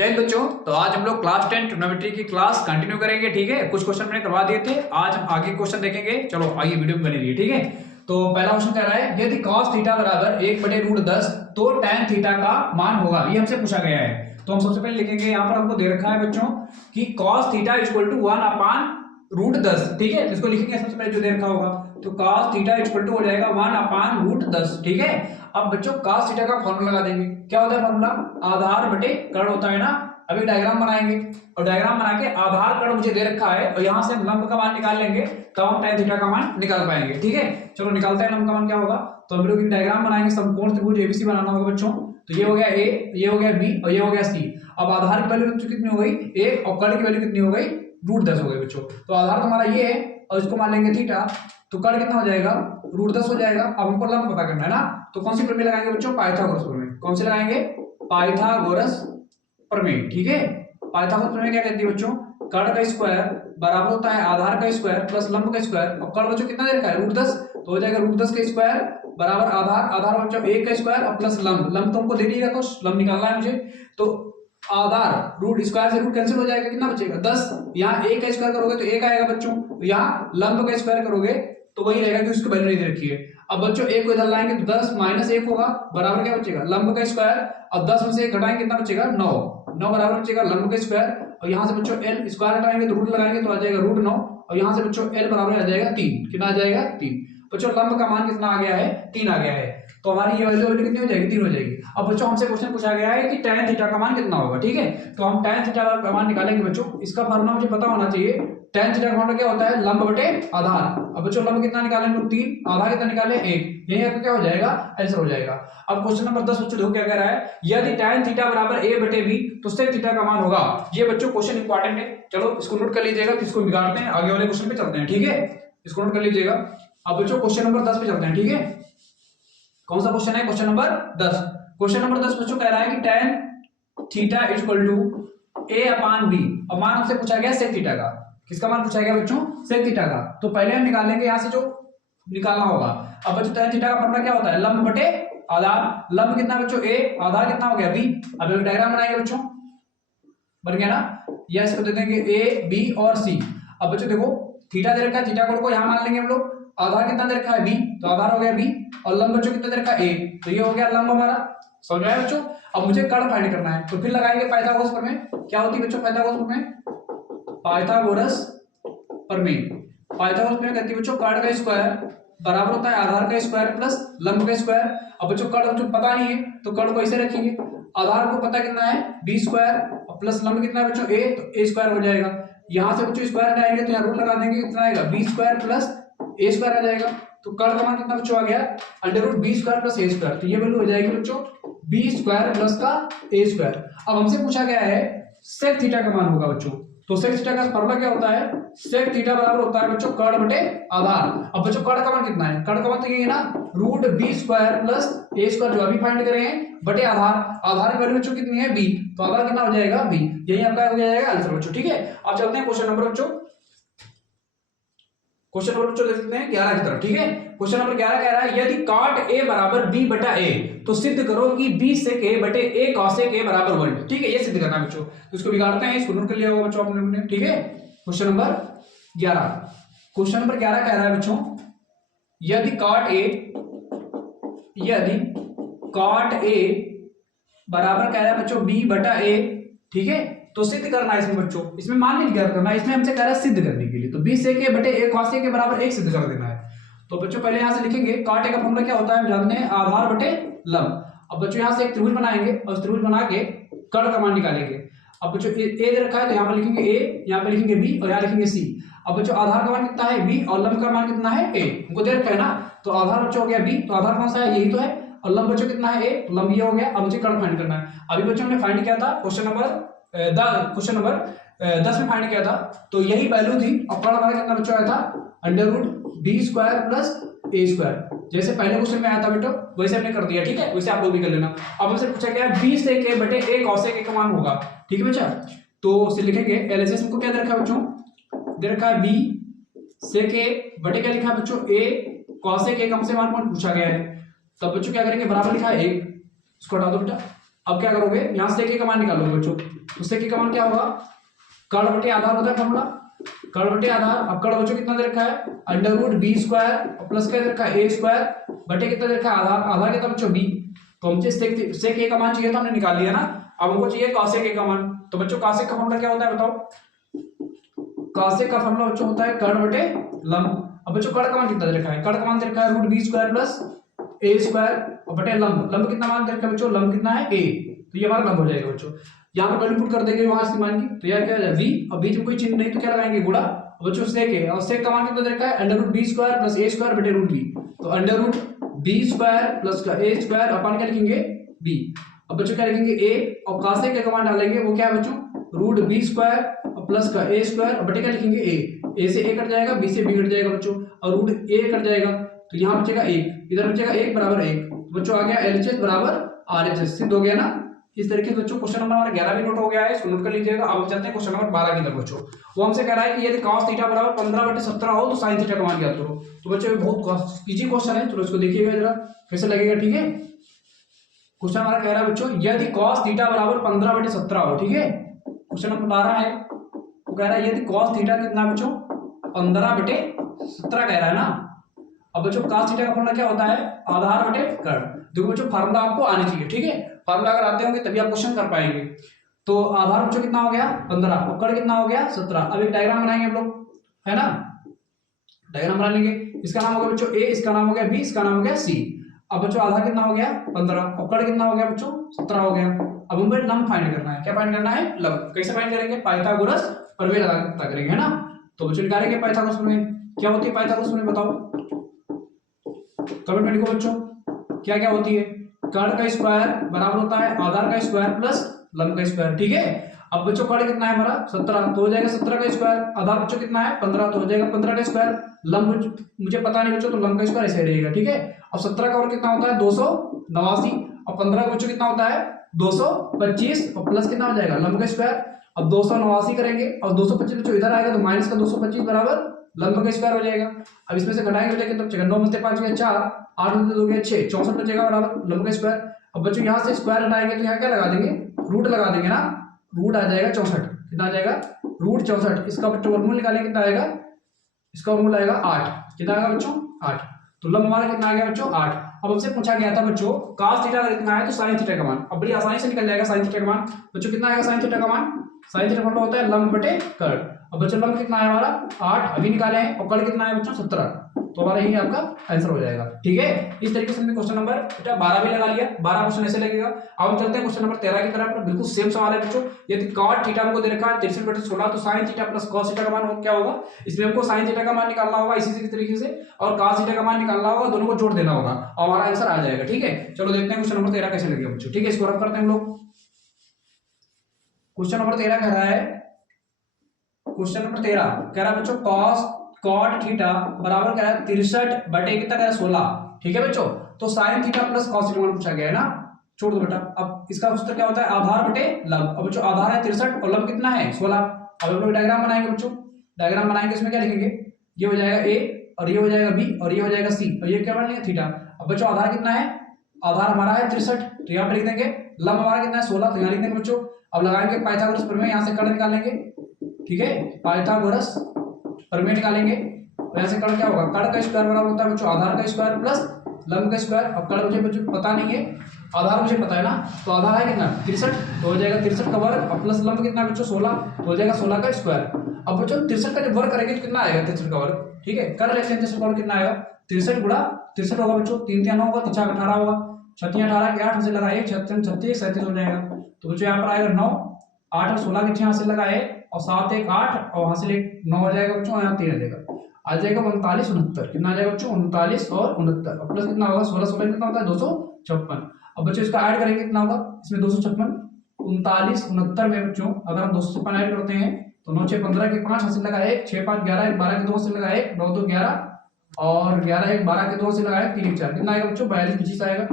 जय हिंद बच्चों। तो आज हम लोग क्लास 10 ट्रिग्नोमेट्री की क्लास कंटिन्यू करेंगे। ठीक है, कुछ क्वेश्चन मैंने करवा दिए थे, आज हम आगे क्वेश्चन देखेंगे। चलो आइए वीडियो में बने रहिए। ठीक है, तो पहला क्वेश्चन कह रहा है यदि cos थीटा बराबर 1/√10 तो tan थीटा का मान होगा। ये हमसे पूछा गया है। तो हम सबसे पहले लिखेंगे, यहाँ पर हमको दे रखा है बच्चों कि cos थीटा इक्वल टू 1/√10। ठीक है, इसको लिखेंगे सबसे पहले जो दे रखा होगा। तो cos थीटा इक्वल टू हो जाएगा 1/√10। ठीक है, अब बच्चों cos थीटा का फॉर्मूला लगा देंगे। क्या होता है फॉर्मूला? आधार बटे कर्ण होता है ना। अभी डायग्राम बनाएंगे और डायग्राम बना के आधार कर्ण मुझे दे रखा है और यहां से हम लंब का मान निकाल लेंगे, तब हम tan थीटा का मान निकाल पाएंगे। ठीक है, चलो निकालते हैं लंब का मान क्या होगा। तो हम लोग डायग्राम बनाएंगे, समकोण त्रिभुज एबीसी बनाना होगा बच्चों। तो ये हो गया ए, ये हो गया बी और ये हो गया सी। अब आधार की वैल्यू कितनी हो गई? 1 और कर्ण की वैल्यू कितनी हो गई? √10 हो गई बच्चों। तो आधार तुम्हारा ये है और इसको मान लेंगे थीटा, तो कर्ण कितना हो जाएगा? √10 हो जाएगा। अब हमको लंब पता करना है ना, तो कौन सी प्रमेय लगाएंगे बच्चों? पाइथागोरस प्रमेय। कौन सी लगाएंगे? पाइथागोरस प्रमेय। ठीक है, पाइथागोरस प्रमेय क्या कहती है बच्चों? कर्ण का स्क्वायर बराबर होता है आधार का स्क्वायर प्लस लंब का स्क्वायर। और कर्ण बच्चों कितना दे रखा है? √10, तो हो जाएगा √10 का स्क्वायर बराबर आधार बच्चों 1 का स्क्वायर और प्लस लंब तो हमको दे दिया था, लंब निकालना है मुझे। तो आधार रूट स्क्वायर से रूट कैंसिल हो जाएगा, कितना बचेगा? 10। यहाँ 1 का स्क्वायर करोगे तो 1 आएगा बच्चों, यहाँ लंब का स्क्वायर करोगे तो वही रहेगा कि उसकी वैल्यू नहीं दे रखी है। अब बच्चों 1 को इधर लाएंगे तो 10 - 1 होगा बराबर क्या बचेगा? लंब का स्क्वायर। और 10 में से 1 घटाएंगे कितना बचेगा? 9 बराबर बचेगा लंब का स्क्वायर। और यहाँ से बच्चों l स्क्वायर हटाएंगे तो रूट लगाएंगे तो आ जाएगा √9 और यहाँ से बच्चों l बराबर आ जाएगा 3। कितना आ जाएगा? 3। बच्चों लंब का मान कितना आ गया है? 3 आ गया है। तो हमारी ये वैल्यू कितनी हो जाएगी? 3 हो जाएगी। अब बच्चों हमसे क्वेश्चन पूछा गया है कि tan थीटा का मान कितना होगा। ठीक है, तो हम tan थीटा का मान निकालेंगे बच्चों। इसका फार्मूला मुझे पता होना चाहिए। tan थीटा का फार्मूला क्या होता है? लंब बटे आधार। अब बच्चों लंब कितना निकाले हम लोग? 3, आधार कितना निकाले? 1। यही आपका क्या हो जाएगा? आंसर हो जाएगा। अब क्वेश्चन नंबर 10 बच्चों देखो क्या कह रहा है, यदि tan थीटा बराबर a/b तो sec थीटा का मान होगा। ये बच्चों क्वेश्चन इंपॉर्टेंट है, चलो इसको नोट कर लीजिएगा, इसको बिगाड़ते हैं, आगे वाले क्वेश्चन पे चलते हैं। ठीक है, इसको नोट कर लीजिएगा। अब बच्चों क्वेश्चन नंबर 10 पे चलते हैं। ठीक है, कौन सा क्वेश्चन है? Question number 10। क्वेश्चन नंबर 10 बच्चों कह रहा है कि tan theta equal to a/b और मान हमसे पूछा गया sec थीटा का। किसका मान पूछा गया बच्चों? sec थीटा का। तो पहले हम निकालेंगे यहाँ से जो निकालना होगा। अब बच्चों tan थीटा का फॉर्मूला क्या होता है? लंब बटे आधार। लंब कितना बच्चों? a, आधार कितना हो गया? b। अब एक डायग्राम बनाएंगे बच्चों, बन गया ना। या इसको दे देंगे a, b और c। अब बच्चों देखो थीटा दे रखा है, थीटा को यहाँ मान लेंगे हम लोग। आधार कितना दे रखा है? b, तो आधार हो गया b और लंब बच्चों कितना दे रखा है? a, तो ये हो गया लंब हमारा। समझ में आया बच्चों? अब मुझे कर्ण फाइंड करना है, तो फिर लगाएंगे पाइथागोरस प्रमेय। क्या होती है बच्चों पाइथागोरस प्रमेय? पाइथागोरस प्रमेय। पाइथागोरस प्रमेय कहती है बच्चों कर्ण का स्क्वायर बराबर होता है आधार का स्क्वायर प्लस लंब का स्क्वायर। अब बच्चों कर्ण बच्चों पता नहीं है तो कर्ण को ऐसे रखेंगे। आधार को पता कितना है? b स्क्वायर और प्लस लंब कितना है बच्चों? a, तो a स्क्वायर हो जाएगा। यहाँ से बच्चों स्क्वायर हटाएंगे तो यहाँ रूट लगा देंगे, कितना आएगा? b square plus a square आ जाएगा। तो कर्ण का मान कितना बच्चों आ गया? √b square plus a square. तो ये वैल्यू हो जाएगी बच्चों b स्क्वायर प्लस का a स्क्वायर। अब हमसे पूछा गया है sec थीटा का मान होगा बच्चों। तो sec थीटा का फॉर्मूला क्या होता है? sec थीटा बराबर होता है बच्चों कर्ण बटे आधार। अब बच्चों कर्ण का मान कितना है? कर्ण का मान तो ये है ना, √b square plus a square जो अभी फाइंड करे हैं बटे आधार। आधार की वैल्यू बच्चों कितनी है? b, तो आधार कितना हो जाएगा? b। यही आपका हो जाएगा आंसर बच्चों। ठीक है, अब चलते हैं क्वेश्चन नंबर बच्चों, क्वेश्चन नंबर बच्चों देखते हैं 11 की तरफ। ठीक है, क्वेश्चन नंबर 11 कह रहा है यदि cot a बराबर b बटा a तो सिद्ध करो कि b sec a बटे a cos a बराबर 1। ठीक है, ये सिद्ध करना है बच्चों। तो इसको बिगाड़ते हैं, इसको नोट कर लिया होगा बच्चों आपने। ठीक है, क्वेश्चन नंबर 11। क्वेश्चन नंबर 11 कह रहा है बच्चों यदि cot a बराबर कह रहा है बच्चों b बटा a। ठीक है, तो सिद्ध करना है इसमें बच्चों, इसमें मान नहीं करना है, इसमें हमसे कह रहा है सिद्ध करने के लिए। तो b sec a बटे a cos a के बराबर 1 सिद्ध कर देना है। तो बच्चों पहले यहां से लिखेंगे cot a का फॉर्मूला क्या होता है? हम जानते हैं आधार बटे लंब। अब बच्चों यहां से एक त्रिभुज बनाएंगे और उस त्रिभुज बना के कर्ण का मान निकालेंगे। अब बच्चों a दे रखा है तो यहाँ पर लिखेंगे a, यहाँ पर लिखेंगे b और यहाँ लिखेंगे c। अब बच्चों आधार का मान कितना है? b और लंब का मान कितना है? a। हमको दे रखा है ना, तो आधार बच्चों हो गया b, तो आधार कौन सा है? यही तो है। और लंब बच्चों कितना है? a, तो लंब ये हो गया। अब मुझे कर्ण फाइंड करना है। अभी बच्चों हमने फाइंड किया था क्वेश्चन नंबर 10 में फाइंड किया था, तो यही वैल्यू थी। और कर्ण हमारा कितना बच्चों आया था? √b square plus a square. जैसे पहले क्वेश्चन में आया था बेटो वैसे हमने कर दिया। ठीक है, वैसे आप लोग भी कर लेना। अब हमसे पूछा गया b sec a बटे a cos a का मान होगा। ठीक है बच्चा, तो उसे लिखेंगे एलएचएस को क्या दे रखा है बच्चों? दे रखा है b sec a बटे क्या लिखा है बच्चों? a cos a का हमसे मान पूछा गया है। तब बच्चों क्या करेंगे? बराबर लिखा है 1, इसको हटा दो बेटा। अब क्या करोगे, यहाँ से के कमान निकालोगे बच्चों, तो से के कमान क्या होगा, कर्ण बटे आधार होता है फॉर्मूला, कर्ण बटे आधार। अब कर्ण बच्चों कितना दे रखा है, under root B square plus क्या दे रखा है, ए स्क्वायर बटे कितना दे रखा है, आधार, आधार कितना बच्चों बी। तो हमसे सेक ए का मान चाहिए, तो हमने निकाल लिया ना। अब हमको चाहिए कॉसेक ए का मान। तो बच्चों कॉसेक का फॉर्मूला क्या होता है बताओ, कॉसेक का फॉर्मूला बच्चों होता है कर्ण बटे लंब। अब बच्चों कर्ण का मान कितना दे रखा है, कर्ण का मान दे रखा है root B square plus a square और बटे लंब, लंब कितना मान दे रखा है बच्चों, लंब कितना है ए, तो ये हमारा लंब हो जाएगा बच्चों। यहाँ पर वैल्यू पुट कर देंगे वहां से मान की, तो यह क्या है v, और बीच में कोई चिन्ह नहीं तो क्या लगाएंगे गुणा। बच्चों सेक है, और सेक का मान कितना दे रखा है, under root B square plus a square बटे रूट बी, तो under root B square plus का ए स्क्वायर अपन क्या लिखेंगे बी। अब बच्चों क्या लिखेंगे ए, और कॉसेक का मान डालेंगे वो क्या है बच्चों, रूट बी स्क्वायर प्लस का ए स्क्वायर और बटे क्या लिखेंगे ए से ए कट जाएगा, बी से बी कट जाएगा बच्चों, और रूट ए कट जाएगा, तो यहाँ बचेगा एक, इधर बचेगा एक बराबर एक, बच्चों आ गया एलएचएस बराबर आरएचएस, सिद्ध हो गया ना। इस तरीके से बच्चों क्वेश्चन नंबर हमारा 11 भी नोट हो गया है, इसको नोट कर लीजिएगा। अब चलते हैं क्वेश्चन नंबर 12 की तरफ बच्चों। वो हमसे कह रहा है कि यदि cos थीटा बराबर 15/17 हो तो sin थीटा का मान ज्ञात करो। तो बच्चों ये बहुत इजी क्वेश्चन है, तो इसको देखिएगा जरा कैसे लगेगा, ठीक है। क्वेश्चन हमारा कह रहा है बच्चों यदि cos थीटा बराबर 15/17 हो, ठीक है। क्वेश्चन नंबर 12 है, वो कह रहा है यदि cos थीटा कितना बच्चों 15/17 कह रहा है ना। अब बच्चों cos थीटा का फॉर्मूला क्या होता है, आधार बटे कर्ण। देखो बच्चों फार्मूला आपको आनी चाहिए, ठीक है। फार्मूला अगर आते होंगे तभी आप क्वेश्चन कर पाएंगे। तो आधार बच्चों कितना हो गया 15 और कर्ण कितना हो गया 17। अब एक डायग्राम बनाएंगे हम लोग, है ना, डायग्राम बना लेंगे। इसका नाम हो गया बच्चों ए, इसका नाम हो गया बी, इसका नाम हो गया सी। अब बच्चों आधार कितना हो गया 15 और कर्ण कितना हो गया बच्चों 17 हो गया। अब हमें लंब फाइंड करना है, क्या फाइंड करना है, लंब। कैसे फाइंड करेंगे, पाइथागोरस प्रमेय लगा करेंगे, है ना। तो बच्चों निकालेंगे पाइथागोरस प्रमेय। क्या होती है पाइथागोरस प्रमेय बताओ, कमेंट में लिखो बच्चों क्या क्या होती है। कर्ण का स्क्वायर बराबर होता है आधार का स्क्वायर प्लस लंब का स्क्वायर, ठीक है। अब बच्चों कर्ण कितना है हमारा 17, तो हो जाएगा 17 का स्क्वायर, आधार बच्चों कितना है 15, तो हो जाएगा 15 का स्क्वायर, लंब मुझे पता नहीं बच्चों, तो लंब का स्क्वायर ऐसे रहेगा, ठीक है। अब 17 का और कितना होता है 289 और 15 का बच्चों कितना होता है 225 और प्लस कितना हो जाएगा लंब का स्क्वायर। अब 289 करेंगे और 225 बच्चों इधर आएगा, तो माइनस का 225 बराबर लंब का स्क्वायर हो जाएगा। अब इसमें से घटाएंगे लेकिन तब चलेगा, 9 में 5 गया 4, 8 में 2 गया 6, 64 बचेगा बराबर लंब का स्क्वायर। अब बच्चों यहाँ से स्क्वायर हटाएंगे तो यहाँ क्या लगा देंगे, रूट लगा देंगे ना, रूट आ जाएगा 64, कितना आ जाएगा रूट 64। इसका बच्चों वर्गमूल निकालेंगे कितना आएगा, इसका वर्गमूल आएगा 8, कितना आएगा बच्चों 8। तो लंब हमारा कितना आ गया बच्चों 8। अब हमसे पूछा गया था बच्चों cos थीटा अगर इतना है तो sin थीटा का मान, अब बड़ी आसानी से निकल जाएगा sin थीटा का मान। बच्चों कितना आएगा sin थीटा का मान, sin थीटा का होता है लंब बटे कर्ण। अब बच्चों लंब कितना है हमारा 8 अभी निकाले हैं, और कर्ण कितना है बच्चों 17, तो हमारा यही आपका आंसर हो जाएगा, ठीक है। इस तरीके से हमने क्वेश्चन नंबर 12 भी लगा लिया, 12 क्वेश्चन ऐसे लगेगा। अब हम चलते हैं क्वेश्चन नंबर 13 की तरफ। बिल्कुल सेम सवाल है बच्चों, यदि cot थीटा हमको दे रखा है 63/16 तो sin theta plus cos theta का मान क्या होगा, इसमें हमको sin थीटा का मान निकालना होगा इसी तरीके से, और cos थीटा का मान निकालना होगा, दोनों को जोड़ देना होगा और हमारा आंसर आ जाएगा, ठीक है। चलो देखते हैं क्वेश्चन नंबर 13 कैसे लगेगा बच्चों, ठीक है। इसको रब करते हैं हम लोग। क्वेश्चन नंबर 13 कह रहा है, क्वेश्चन नंबर 13 कह रहा है बच्चों cot थीटा बराबर कह रहा है 63 बटे कितना कह रहा है 16, ठीक है बच्चों। तो sin theta plus cos theta मान पूछा गया है ना, छोड़ दो बेटा। अब इसका उत्तर क्या होता है आधार बटे लंब। अब बच्चों आधार है 63 और लंब कितना है 16। अब हम लोग डायग्राम बनाएंगे बच्चों, डायग्राम बनाएंगे, इसमें क्या लिखेंगे, ये हो जाएगा a और ये हो जाएगा b और ये हो जाएगा c और ये क्या मान लेंगे थीटा। अब बच्चों आधार कितना है, आधार हमारा है 63, तो यहाँ पे लिख देंगे। लंब हमारा कितना है 16, तो यहाँ लिख देंगे बच्चों। अब लगाएंगे पाइथागोरस प्रमेय, यहाँ से कर्ण निकालेंगे, ठीक है, पाइथागोरस प्रमेय निकालेंगे। और यहाँ से कर्ण क्या होगा, कर्ण का स्क्वायर बराबर होता है बच्चों आधार का स्क्वायर प्लस लंब का स्क्वायर। अब कर्ण मुझे बच्चों पता नहीं है, आधार मुझे पता है ना, तो आधार है कितना 63, तो हो जाएगा 63 का वर्ग और प्लस लंब कितना बच्चों 16, तो हो जाएगा 16 का स्क्वायर। अब बच्चों 63 का जब वर्ग करेंगे तो कितना आएगा 63 का वर्ग, ठीक है, कर लेते हैं 63 का वर्ग कितना आएगा 63 गुणा 63 होगा बच्चों, 3 3 होगा, 3 4 18 होगा, 6 3 18 के 8 से लगा 1 6 3 36 37 हो जाएगा। तो बच्चों यहाँ पर आएगा 9, 8 और 16 के 6 हासिल लगा 1 और 7 1 8 और हासिल 1 9 हो जाएगा बच्चों, यहाँ 3 आ जाएगा, आ जाएगा 39 69, कितना आ जाएगा बच्चों 39 और 69 और प्लस कितना होगा 16 16 कितना होता है 256। अब बच्चों इसका ऐड करेंगे कितना होगा, इसमें 256 39 69 में बच्चों अगर हम 256 ऐड करते हैं तो 9 6 15 के 5 हासिल लगा 1 6 5 11 1 12 के 2 हासिल लगा 1 9 2 11 और 11 1 12 के 2 हासिल लगा 1 3 4 कितना आएगा बच्चों 42 25 आएगा।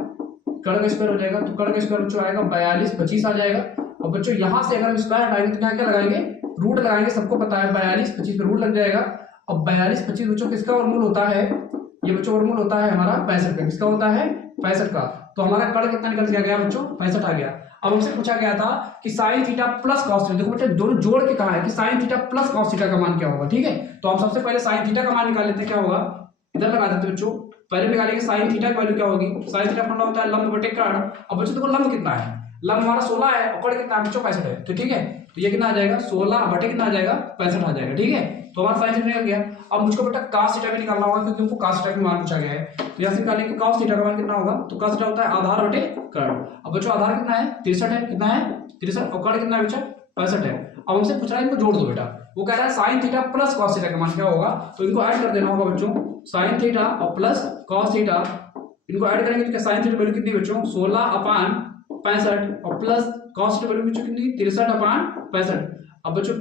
कर्ण का स्क्वायर हो जाएगा, तो कर्ण का स्क्वायर बच्चों आएगा 42 25 आ जाएगा। अब बच्चों यहाँ से अगर हम स्क्वायर हटाएंगे तो यहाँ क्या लगाएंगे, रूट लगाएंगे, सबको पता है 42 25 पे रूट लग जाएगा। अब 42 25 बच्चों किसका वर्गमूल होता है, ये बच्चों वर्गमूल होता है हमारा 65 का, किसका होता है 65 का। तो हमारा कर्ण कितना निकल के आ गया बच्चों 65 आ गया। अब हमसे पूछा गया था कि sine theta plus cos theta, देखो बेटा दोनों जोड़ के कहा है कि sine theta plus cos theta का मान क्या होगा, ठीक है। तो हम सबसे पहले साइन थीटा का मान निकाल लेते हैं, क्या होगा इधर लगा देते हैं बच्चों। पहले निकालेंगे साइन थीटा की वैल्यू क्या होगी, साइन थीटा फंडा होता है लंब बटे कर्ण। अब बच्चों देखो लंब कितना है, लंब हमारा 16 है और कर्ण कितना है बच्चों 65 है, तो ठीक है। तो ये कितना आ जाएगा 16 बटे कितना आ जाएगा 65 आ जाएगा, ठीक है। तो हमारा साइन थीटा निकल गया। अब मुझको बेटा cos थीटा भी निकालना होगा क्योंकि हमको cos थीटा का मान पूछा गया है। तो यहाँ से निकालेंगे cos थीटा का मान कितना होगा, तो cos थीटा होता है आधार बटे कर्ण। अब बच्चों आधार कितना है 63 है, कितना है 63 और कर्ण कितना है बच्चा 65 है। अब हमसे पूछ रहा है इनको जोड़ दो बेटा, वो कह रहा है sine theta plus cos theta का मान क्या होगा, तो इनको ऐड कर देना होगा बच्चों, साइन थीटा और प्लस cos थीटा, इनको ऐड करेंगे तो साइन थीटा वैल्यू कितनी बच्चों 16/65 और प्लस cos थीटा वैल्यू बच्चों कितनी 63/65। अब बच्चों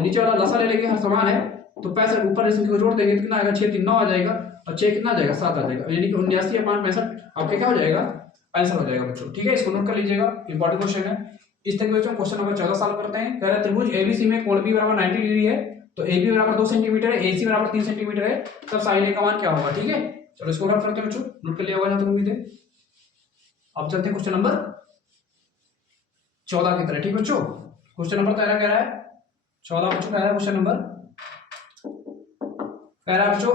नीचे वाला लसा ले लेंगे, हर समान है तो 65 ऊपर इसको जोड़ देंगे कितना आएगा 6 3 9 आ जाएगा और 6 कितना आ जाएगा 7 आ जाएगा, यानी कि 79/65 आपके क्या हो जाएगा आंसर हो जाएगा बच्चों, ठीक है। इसको नोट कर लीजिएगा, इंपॉर्टेंट क्वेश्चन है। इस तरह के बच्चों क्वेश्चन नंबर 14 सॉल्व करते हैं। कह रहा है त्रिभुज एबीसी में कोण बी बराबर 90 डिग्री है, तो AB बराबर 2 सेंटीमीटर है, AC बराबर 3 सेंटीमीटर है, तब साइन ए का मान क्या होगा, ठीक है। चलो इसको नोट करते हैं बच्चों, नोट कर लिया होगा जहां तक उम्मीद है। अब चलते हैं क्वेश्चन नंबर 14 की तरह, ठीक बच्चों। क्वेश्चन नंबर कह रहा है 14 बच्चों, कह रहा है क्वेश्चन नंबर कह रहा है बच्चों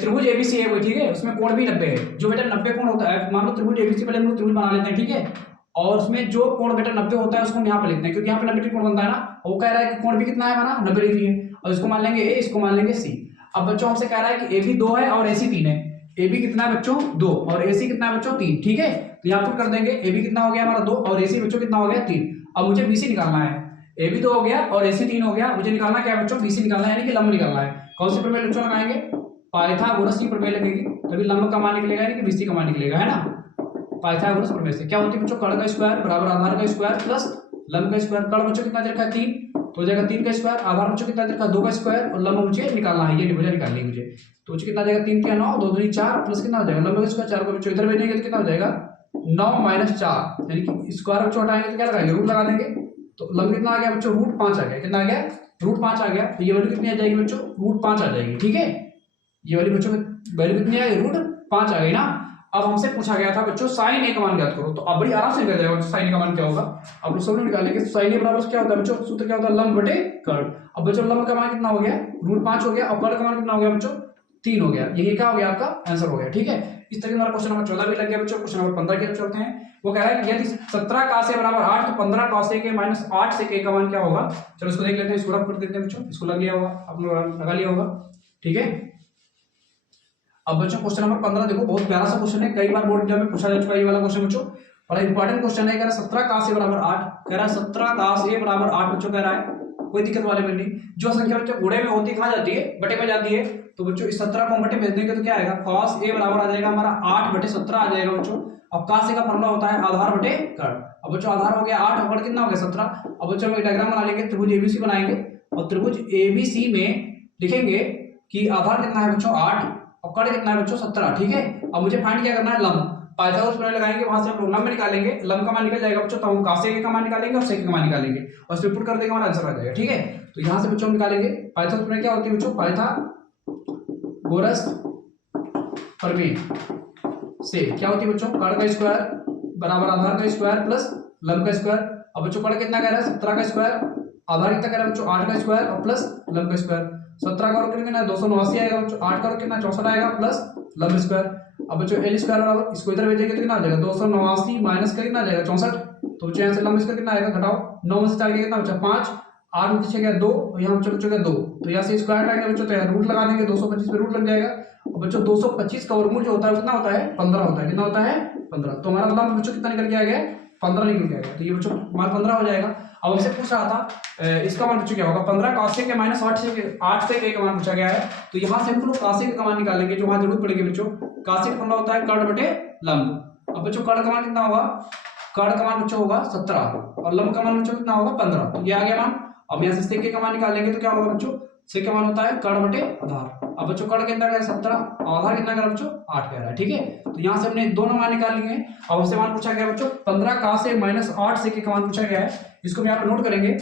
त्रिभुज एबीसी है वो, ठीक है, उसमें कोण भी 90 है। जो बेटा 90 कोण होता है, मान लो त्रिभुज एबीसी, पहले हम लोग त्रिभुज बना लेते हैं, ठीक है, और उसमें जो कोण बेटा 90 होता है उसको हम यहाँ पे लिखते हैं क्योंकि यहाँ पे 90 डिग्री कोण बनता है ना। वो कह रहा है कि कोण भी कितना है हमारा 90 डिग्री है, और इसको मान लेंगे ए, इसको मान लेंगे सी। अब बच्चों हमसे कह रहा है कि AB 2 है और AC 3 है। AB कितना है बच्चों 2 और AC कितना है बच्चों 3, ठीक है। तो यहाँ पर कर देंगे AB कितना हो गया हमारा 2 और AC बच्चों कितना हो गया 3। अब मुझे BC निकालना है, AB 2 हो गया और AC 3 हो गया, मुझे निकालना क्या है बच्चों BC निकालना है, यानी कि लंब निकालना है। कौन से प्रमेय बच्चों लगाएंगे, पाइथागोरस की प्रमेय लगेगी, तभी लंब का मान निकलेगा, यानी कि BC का मान निकलेगा, है ना। पाइथागोरस प्रमेय से क्या होती है बच्चों, कर्ण का स्क्वायर बराबर आधार का स्क्वायर प्लस लंब का स्क्वायर। कर्ण बच्चों कितना रखा है 3, तो हो जाएगा 3 का स्क्वायर, आधार बच्चों कितना रखा है 2 का स्क्वायर, और लंब मुझे निकालना है, ये भुजा निकालनी है मुझे। तो बच्चों कितना आ जाएगा 3 क्या 9, 2 2 4 प्लस कितना हो जाएगा लंब का स्क्वायर 4 को बच्चों इधर भेजेंगे तो कितना हो जाएगा 9 - 4, यानी कि स्क्वायर बच्चों हटाएंगे तो क्या लगाएंगे रूट लगा देंगे। तो लंब कितना आ गया बच्चों √5 आ गया, कितना आ गया √5 आ गया। तो ये वैल्यू कितनी आ जाएगी बच्चों √5 आ जाएगी, ठीक है। ये वाली बच्चों वैल्यू कितनी आएगी √5 आ गई ना। अब हमसे पूछा गया था बच्चों साइन ए का मान ज्ञात करो, तो अब बड़ी आराम से निकल जाएगा साइन ए का मान क्या होगा। अब लोग सब निकालेंगे साइन ए बराबर क्या होता है बच्चों, सूत्र क्या होता है लंब बटे कर्ण। अब बच्चों लंब का मान कितना हो गया √5 हो गया और कर्ण का मान कितना हो गया बच्चों 3 हो गया, यही क्या हो गया आपका आंसर हो गया, ठीक है। इस तरह हमारा क्वेश्चन नंबर 14 भी लग गया बच्चों। क्वेश्चन नंबर 15 की तरफ चलते हैं। वो कह रहा है कि यदि 17 cos a बराबर 8 तो 15 cos a के -8 sec a का मान क्या होगा। चलो इसको देख लेते हैं, इसको रफ कर देते हैं बच्चों, इसको लग लिया होगा आप लोग लगा लिया होगा, ठीक है। अब बच्चों क्वेश्चन नंबर 15 देखो, बहुत प्यारा सा क्वेश्चन है, कई बार बोर्ड एग्जाम में पूछा जा चुका है ये वाला क्वेश्चन बच्चों, बड़ा इंपॉर्टेंट क्वेश्चन है। कह रहा है 17 cos a बराबर 8, कह रहा है 17 cos a बराबर 8 बच्चों कह रहा है, कोई दिक्कत वाले में नहीं। जो संख्या बच्चों गुणे में होती है कहाँ जाती है बटे में जाती है, तो बच्चों इस 17 को हम बटे भेज देंगे तो क्या आएगा cos a बराबर आ जाएगा हमारा 8/17 आ जाएगा बच्चों। अब cos a का फॉर्मूला होता है आधार बटे कर्ण। अब बच्चों आधार हो गया 8 और कर्ण कितना हो गया 17। अब बच्चों हम एक डायग्राम बना लेंगे, त्रिभुज एबीसी बनाएंगे और त्रिभुज एबीसी में लिखेंगे कि आधार कितना है बच्चों 8 और कर्ण कितना है बच्चों 17, ठीक है। अब मुझे फाइंड क्या करना है लंब, पाइथागोरस प्रमेय लगाएंगे, वहां से हम लोग लंब निकालेंगे, लंब का मान निकल जाएगा बच्चों, तो हम cos a का मान निकालेंगे और sec का मान निकालेंगे और इसमें पुट कर देंगे, हमारा आंसर आ जाएगा, ठीक है। तो यहां से बच्चों हम निकालेंगे पाइथागोरस प्रमेय क्या होती है बच्चों, पाइथागोरस प्रमेय से क्या होती है बच्चों, कर्ण का स्क्वायर बराबर आधार का स्क्वायर प्लस लंब का स्क्वायर। अब बच्चों कर्ण कितना कह रहा है 17 का स्क्वायर, आधार कितना कह रहा है बच्चों 8 का स्क्वायर और प्लस लंब का स्क्वायर। 17 का वर्ग कितना 289 आएगा बच्चों, 8 का वर्ग कितना 64 आएगा प्लस लंब स्क्वायर। अब बच्चों एल स्क्वायर बराबर इसको इधर भेजेंगे तो कितना आ जाएगा 289 माइनस का कितना आ जाएगा 64। तो बच्चों यहाँ से लंब स्क्वायर कितना आएगा घटाओ 9 में से 4 कितना बचा 5, 8 में से 6 गया 2 और यहाँ बच्चों गया 2, तो यहाँ से स्क्वायर हटाएंगे बच्चों तो यहाँ रूट लगा देंगे, 225 पे रूट लग जाएगा। और बच्चों 225 का वर्गमूल जो होता है कितना होता है 15 होता है, कितना होता है 15। तो हमारा लंब बच्चों कितना निकल के आ गया 15 निकल के आएगा, तो ये बच्चों मान 15 हो जाएगा। अब हमसे पूछ रहा था इसका मान बच्चों क्या होगा 15 cos a के -8 से a का मान पूछा गया है, तो यहाँ से हम लोग cos a का मान निकालेंगे, जो वहां जरूरत पड़ेगी बच्चों। cos a का फॉर्मूला होता है कर्ण बटे लंब। अब बच्चों कर्ण का मान कितना होगा, कर्ण का मान बच्चों होगा 17 और लंब का मान बच्चों कितना होगा 15, तो ये आ गया मान। अब यहाँ से sec a का मान निकालेंगे तो क्या होगा बच्चों, sec का मान होता है कर्ण बटे आधार। अब बच्चों कर्ण कितना है 17, आधार कितना है बच्चों 8 कह रहा है, ठीक है। तो यहाँ से हमने दोनों मान निकाल लिए। अब हमसे मान पूछा गया बच्चों 15 cos a -8 sec a का मान पूछा गया है, इसको हम यहाँ पे नोट करेंगे।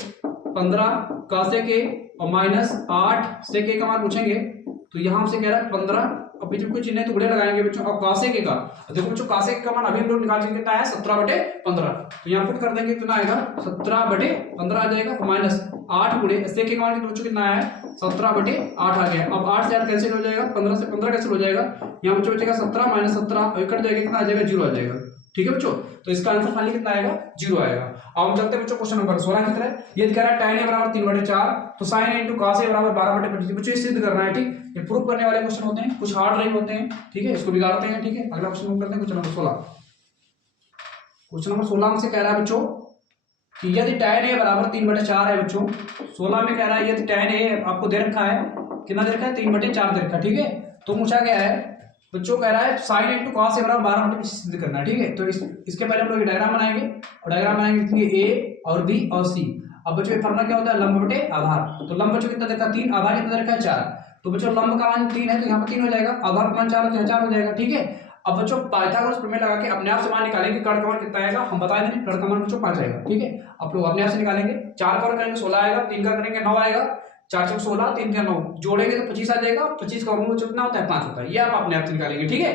15 cos a के और -8 sec a का मान पूछेंगे, तो यहाँ हमसे कह रहा है 15 अब बीच में कोई चिन्ह है तो बड़े लगाएंगे बच्चों। अब कासे के का देखो बच्चों, कासे के का मान अभी हम लोग निकाल चुके कितना है 17/15, तो यहाँ पुट कर देंगे कितना आएगा 17/15 आ जाएगा, माइनस 8 गुणे सेक के मान बच्चों कितना है 17/8 आ गया। अब 8 से 8 कैंसिल हो जाएगा, 15 से 15 कैंसिल हो जाएगा, यहाँ बच्चों बचेगा 17 माइनस 17 कट जाएगा, कितना आ जाएगा 0 आ जाएगा। ठीक है बच्चों, तो इसका आंसर फाइनली कितना आएगा 0 आएगा। अब हम चलते हैं बच्चों क्वेश्चन नंबर 16 की तरह। ये दिखा रहा है tan a बराबर 3/4, तो sin a into cos a बराबर 12/25। बच्चों ये सिद्ध करना है, ठीक, ये प्रूव करने वाले क्वेश्चन होते हैं, कुछ हार्ड नहीं होते हैं, ठीक है, इसको बिगाड़ते हैं। ठीक है, अगला क्वेश्चन करते हैं क्वेश्चन नंबर 16। क्वेश्चन नंबर 16 में से कह रहा है बच्चों कि यदि tan a बराबर 3/4 है बच्चों, 16 में कह रहा है यदि tan a आपको दे रखा है, कितना दे रखा है 3/4 दे रखा है, ठीक है, तो पूछा गया है बच्चों, कह रहा है sin इंटू cos a बराबर 12/25 सिद्ध करना है। ठीक है, तो इसके पहले हम लोग डायग्राम बनाएंगे, और डायग्राम बनाएंगे लिखेंगे a और b और c। अब बच्चों ये फॉर्मूला क्या होता है लंब बटे आधार, तो लंब बच्चों कितना देखा 3, आधार कितना देखा 4, तो बच्चों लंब का मान 3 है तो यहाँ पर 3 हो जाएगा, आधार का मान 4 है तो यहाँ 4 हो जाएगा। ठीक है, अब बच्चों पाइथागोरस प्रमेय लगा के अपने आप से मान निकालेंगे, कर्ण का मान कितना आएगा हम बता देंगे, कर्ण का मान बच्चों 5 आएगा। ठीक है, आप लोग अपने आप से निकालेंगे, 4 का करेंगे 16 आएगा, 3 का करेंगे 9 आएगा, 4 से 16 3 का 9 जोड़ेंगे तो 25 आ जाएगा, 25 का वर्गमूल कितना होता है 5 होता है, ये आप अपने आप से निकालेंगे। ठीक है,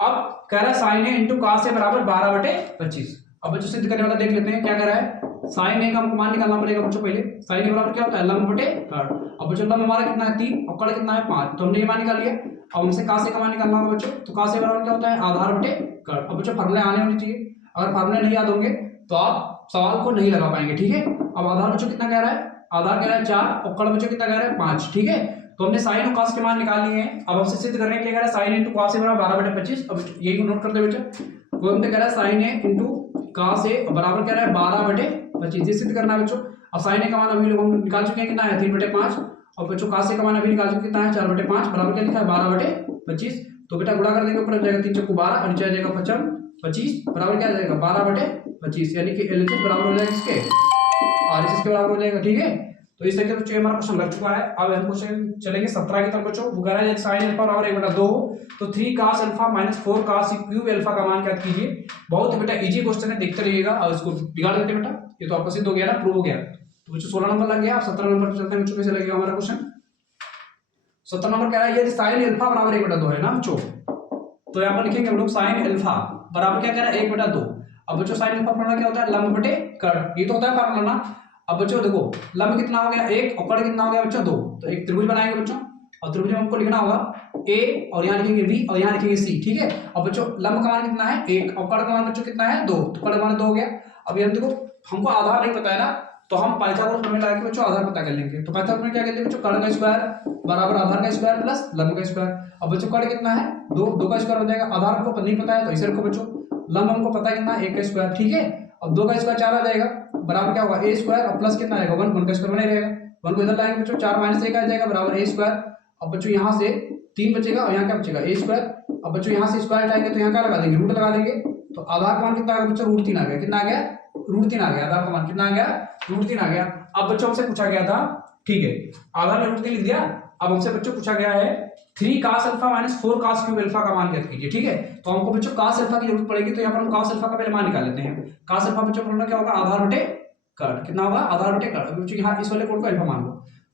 अब कह रहा है sin a into cos a बराबर 12/25। अब बच्चों सिद्ध करने वाला देख लेते हैं क्या कह रहा है, sin a का हमको मान निकालना पड़ेगा बच्चों। पहले sin a बराबर क्या होता है लंब बटे कर्ण। अब बच्चों लंब हमारा कितना है 3 और कर्ण कितना है 5, तो हमने ये मान निकाल लिया। अब हमसे cos a का मान निकालना होगा बच्चों, तो cos a बराबर क्या होता है आधार बटे कर्ण। अब बच्चों फार्मूले आने होने चाहिए, अगर फार्मूले नहीं याद होंगे तो आप सवाल को नहीं लगा पाएंगे। ठीक है, अब आधार बच्चों कितना कह रहा है, आधार कह रहा है 4 और कर्ण बच्चों कितना कह रहा है 5। ठीक है, तो हमने sin और cos के मान निकाल लिए हैं। अब हमसे सिद्ध करने के लिए कह रहा है sin इंटू cos a बराबर 12/25। अब यही नोट करते बेटा, वो हमने कह रहा है sin a into cos a बराबर कह रहा है 12/25, ये सिद्ध करना है बच्चों। अब sin a का मान अभी लोग हम निकाल चुके हैं कितना है 3/5, और बच्चों cos a का मान अभी निकाल चुके कितना है 4/5 बराबर क्या लिखा है 12/25। तो बेटा गुणा कर देंगे, ऊपर आ जाएगा 3 चौको 12 और नीचे आ जाएगा 25 बराबर क्या आ जाएगा 12/25, यानी कि LHS बराबर हो जाएगा इसके RHS के बराबर हो जाएगा। ठीक है, तो इस तरीके से बच्चों हमारा क्वेश्चन लग चुका है। अब हम क्वेश्चन चलेंगे 17 की तरफ बच्चों। वो कह रहा है sin अल्फा बराबर 1/2 तो 3 cos alpha minus 4 cos cube alpha का मान ज्ञात कीजिए। बहुत बेटा इजी क्वेश्चन है, देखते रहिएगा और इसको बिगाड़ देते बेटा, ये तो आपका सिद्ध हो गया ना, प्रूव हो गया। तो बच्चों 16 नंबर लग गया। अब 17 नंबर चलते हैं बच्चों, कैसे लगेगा हमारा क्वेश्चन। 17 नंबर कह रहा है यदि sin अल्फा बराबर 1/2 है ना बच्चों, तो यहाँ पर लिखेंगे हम लोग sin अल्फा बराबर क्या कह रहा है 1/2। अब बच्चों sin अल्फा फॉर्मूला क्या होता है लंब बटे कर्ण, ये तो होता है फॉर्मूला ना। अब बच्चों देखो लंब कितना हो गया 1 और कर्ण कितना हो गया बच्चों 2, तो एक त्रिभुज बनाएंगे बच्चों, और त्रिभुज में हमको लिखना होगा a और यहाँ लिखेंगे b और यहाँ लिखेंगे c। ठीक है, अब बच्चों लंब का मान कितना है 1 और कर्ण का मान बच्चों कितना है 2, तो कर्ण का मान 2 हो गया। अब यहाँ देखो हमको आधार नहीं पता है ना, तो हम पाइथागोरस प्रमेय लगा के बच्चों आधार पता कर लेंगे। तो पाइथागोरस में क्या कहते हैं बच्चों, कर्ण का स्क्वायर बराबर आधार का स्क्वायर प्लस लंब का स्क्वायर। अब बच्चों कर्ण कितना है 2 का स्क्वायर हो जाएगा, आधार हमको नहीं पता है तो इसे रखो बच्चों, लंब हमको पता है कितना 1 का स्क्वायर। ठीक है, अब 2 का स्क्वायर 4 आ जाएगा, बराबर क्या होगा a स्क्वायर और प्लस कितना आएगा 1 का स्क्वायर बना ही रहेगा, 1 को इधर लाएंगे बच्चों 4 माइनस 1 आ जाएगा बराबर a स्क्वायर। अब बच्चों यहाँ से 3 बचेगा और यहाँ क्या बचेगा a स्क्वायर। अब बच्चों यहाँ से स्क्वायर हटाएंगे तो यहाँ क्या लगा देंगे रूट लगा देंगे, तो आधार का मान कितना आ गया बच्चों √3 आ गया, कितना आ गया √3 आ गया, आधार का मान कितना आ गया √3 आ गया। अब बच्चों हमसे पूछा गया था, ठीक है आधार में √3 लिख दिया, अब हमसे बच्चों पूछा गया है 3 cos alpha minus 4 cos cube alpha का मान ज्ञात कीजिए। ठीक है, तो हमको बच्चों cos अल्फा की जरूरत पड़ेगी, तो यहाँ पर हम cos अल्फा का पहले मान निकाल लेते हैं। cos अल्फा बच्चों फॉर्मूला क्या होगा आधार बटे कर्ण, कितना होगा आधार बटे कर्ण। बच्चों यहाँ इस वाले कोड को अल्फा मान लो,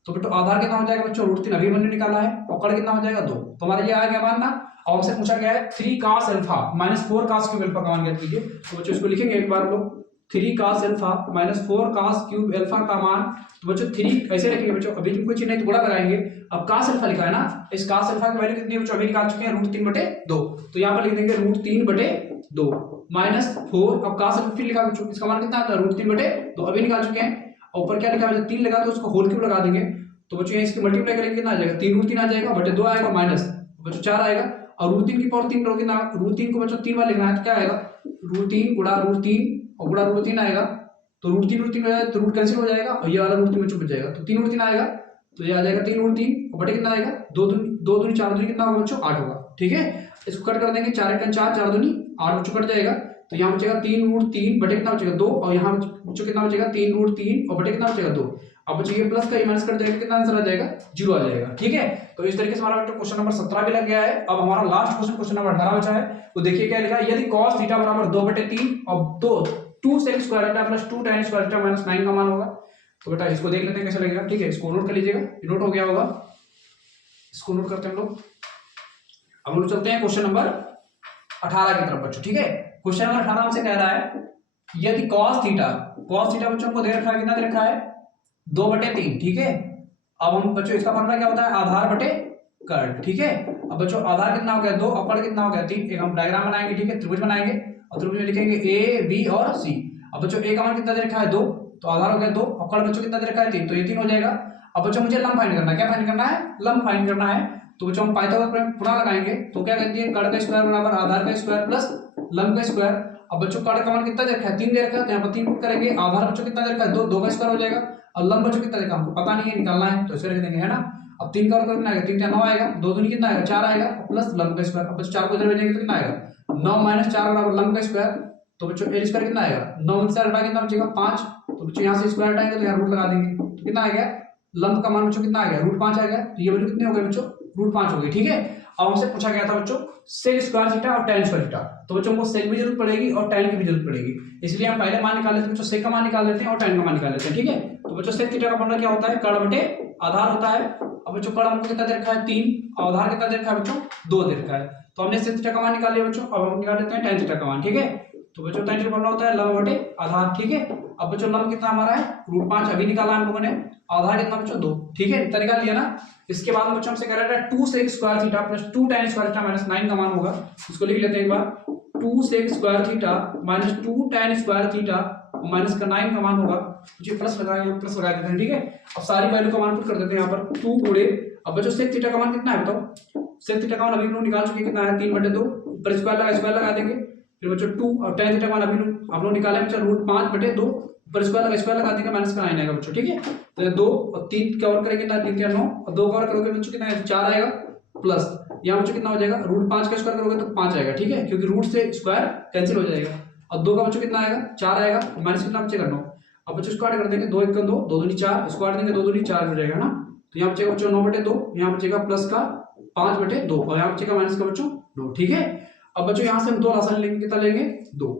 तो बच्चों आधार कितना हो जाएगा बच्चों √3 अभी हमने निकाला है, और कर्ण कितना हो जाएगा 2, तो हमारा ये आ गया मान ना। और हमसे पूछा गया है 3 cos alpha minus 4 cos cube alpha का मान ज्ञात कीजिए। तो बच्चों इसको लिखेंगे एक बार हम लोग 3 cos alpha minus 4 cos cube alpha का मान, तो बच्चों 3 ऐसे रखेंगे बच्चों, अभी तुम कोई चीज नहीं तो गुणा लगाएंगे। अब cos अल्फा लिखा है ना, इस cos अल्फा की वैल्यू कितनी है बच्चों अभी निकाल चुके हैं √3/2, तो यहाँ पर लिख देंगे √3/2 माइनस 4। अब cos अल्फा फिर लिखा बच्चों, इसका मान कितना आता है √3/2 अभी निकाल चुके हैं, और ऊपर क्या लिखा है 3 लगा तो उसको होल क्यूब लगा देंगे, तो बच्चों इसकी मल्टीप्लाई करेंगे कितना आ जाएगा 3 √3 आ जाएगा बटे 2 आएगा माइनस बच्चों 4 आएगा, और √3 की पावर 3 करोगे ना, √3 को बच्चों 3 बार लिखना है तो क्या आएगा √3 गुणा √3 और गुणा √3 आएगा, तो √3 हो जाएगा तो रूट कैंसिल हो जाएगा और ये वाला √3 बच्चों बच जाएगा, तो 3 √3 आएगा, तो ये आ जाएगा 3 √3 और बटे कितना आएगा 2 दूनी 4 दूनी कितना होगा बच्चों 8 होगा। ठीक है, इसको कट कर देंगे 4 × 4 4 दूनी 8 बच्चों कट जाएगा, तो यहाँ बचेगा 3 √3 बटे कितना बचेगा 2, और यहाँ बच्चों कितना बचेगा 3 √3 और बटे कितना बचेगा 2। अब बच्चों ये प्लस का माइनस कट जाएगा, कितना आंसर आ जाएगा 0 आ जाएगा। ठीक है, तो इस तरीके से हमारा क्वेश्चन नंबर 17 भी लग गया है। अब हमारा लास्ट क्वेश्चन नंबर 18 बचा है, वो देखिए क्या लिखा है, यदि cos थीटा बराबर 2/3 और 2 sec square theta plus 2 tan square theta minus 9 का मान होगा। तो बेटा इसको देख लेते हैं कैसे लगेगा। ठीक है, इसको नोट कर लीजिएगा, नोट हो गया होगा, इसको नोट करते हैं हम लोग। अब हम लोग चलते हैं क्वेश्चन नंबर 18 की तरफ बच्चों, ठीक है। क्वेश्चन नंबर 18 हमसे कह रहा है यदि cos थीटा बच्चों को दे रखा है, कितना दे रखा है 2/3, ठीक है। अब हम बच्चों इसका फॉर्मूला क्या होता है, आधार बटे कर्ण, ठीक है। अब बच्चों आधार कितना हो गया 2 और कर्ण कितना हो गया 3। एक हम डायग्राम बनाएंगे, ठीक है, त्रिभुज बनाएंगे और त्रिभुज में लिखेंगे ए बी और सी। अब बच्चों ए का मान कितना दे रखा है 2, तो आधार हो गया 2 और कर्ण बच्चों कितना दे रखा है 3, तो ये 3 हो जाएगा। अब बच्चों मुझे लंब फाइंड करना है, क्या फाइंड करना है, लंब फाइंड करना है। तो बच्चों हम पाइथागोरस प्रमेय लगाएंगे, तो क्या कहती है कर्ण का स्क्वायर बराबर आधार का स्क्वायर प्लस लंब का स्क्वायर। अब बच्चों कर्ण का मान कितना दे रखा है 3 दे रखा है, तो यहाँ पर 3 पुट करेंगे। आधार बच्चों कितना दे रखा है 2, 2 का स्क्वायर हो जाएगा और लंब बच्चों कितना देखा हमको पता नहीं है, निकालना है तो इसे रख देंगे, है ना। अब 3 का कितना आएगा 3 9 आएगा, 2 दूनी कितना आएगा 4 आएगा प्लस लंब का स्क्वायर। अब बच्चों 4 को इधर भेजेंगे तो कितना आएगा 9 - 4 बराबर लंब का स्क्वायर। तो बच्चों a स्क्वायर कितना आएगा 9 में 4 हटा कितना बचेगा 5। तो बच्चों यहाँ से स्क्वायर हटाएंगे तो यहाँ रूट लगा देंगे, तो कितना आ गया लंब का मान बच्चों कितना आ गया √5 आ गया। तो ये वैल्यू कितने हो गए बच्चों √5 हो गई, ठीक है। अब हमसे पूछा गया था बच्चों सेक स्क्वायर थीटा और tan स्क्वायर थीटा, तो बच्चों हमको सेक भी जरूरत पड़ेगी और tan की भी जरूरत पड़ेगी, इसलिए हम पहले मान निकाल लेते हैं बच्चों, सेक का मान निकाल लेते हैं और tan का मान निकाल लेते हैं, ठीक है। तो बच्चों सेक थीटा का फॉर्मूला क्या होता है कर्ण बटे आधार होता है। अब बच्चों कर्ण हमको कितना दे रखा है 3, आधार कितना दे रखा है बच्चों 2 दे रखा है। तो हमने सेक थीटा का मान निकाल लिया बच्चों, अब हम निकाल लेते हैं tan थीटा का मान, ठीक है। तो बच्चों tan थीटा फॉर्मूला होता है लंब बटे आधार, ठीक है। अब बच्चों लंब कितना हमारा है √5 अभी निकाला हम लोगों ने, आधार कितना बच्चों 2, ठीक है, इतना निकाल लिया ना। इसके बाद बच्चों हमसे कह रहा है 2 sec square theta plus 2 tan square theta minus 9 का मान होगा। इसको लिख लेते हैं एक बार 2 sec square theta minus 2 tan square theta minus का 9 का मान होगा। मुझे प्लस लगाएंगे, प्लस लगा देते हैं, ठीक है। अब सारी वैल्यू का मान पुट कर देते हैं यहाँ पर 2 गुणे। अब बच्चों सेक थीटा का मान कितना है बताओ, सेक थीटा का मान अभी हम लोग निकाल चुके कितना है 3/2, ऊपर स्क्वायर लगा देंगे। फिर बच्चों 2 और tan थीटा का मान अभी हम लोग निकाले बच्चों √5/2, ऊपर स्क्वायर लगा देंगे माइनस का 9 आएगा बच्चों, ठीक है। तो 2 और 3 कवर करेंगे कितना 3 के 9 और 2 कवर करोगे बच्चों कितना 4 आएगा प्लस यहाँ बच्चों कितना हो जाएगा √5 का स्क्वायर करोगे तो 5 आएगा, ठीक है, क्योंकि रूट से स्क्वायर कैंसिल हो जाएगा। और 2 का बच्चों कितना आएगा 4 आएगा माइनस कितना बचेगा 9। अब बच्चों स्क्वायर कर देंगे 2 1 2, 2 दूनी 4, स्क्वायर देंगे 2 दूनी 4 हो जाएगा ना। तो यहाँ बचेगा बच्चों 9/2, यहाँ बचेगा प्लस का 5/2 और यहाँ बचेगा माइनस का बच्चों 9, ठीक है। अब बच्चों यहाँ से हम 2 आसान लेंगे, कितना लेंगे 2,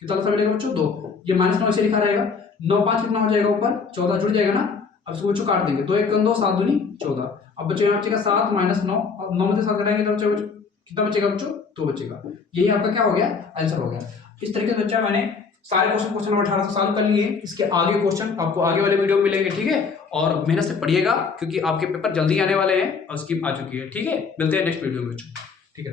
कितना आसान मिलेगा बच्चों 2, ये -9 इसे लिखा रहेगा। 9 5 कितना हो जाएगा ऊपर 14 जुड़ जाएगा ना। अब इसको बच्चों काट देंगे 2 1 2, 7 दूनी 14। अब बच्चों यहाँ बचेगा 7 - 9 और 9 में से 7 घटाएंगे तो बच्चों कितना बचेगा बच्चों 2 बचेगा। यही आपका क्या हो गया आंसर हो गया। इस तरीके से बच्चा मैंने सारे क्वेश्चन नंबर 18 से सॉल्व कर लिए। इसके आगे क्वेश्चन आपको आगे वाले वीडियो में मिलेंगे, ठीक है। और मेहनत से पढ़िएगा क्योंकि आपके पेपर जल्दी आने वाले हैं और स्कीम आ चुकी है, ठीक है। मिलते हैं नेक्स्ट वीडियो में बच्चों, ठीक है।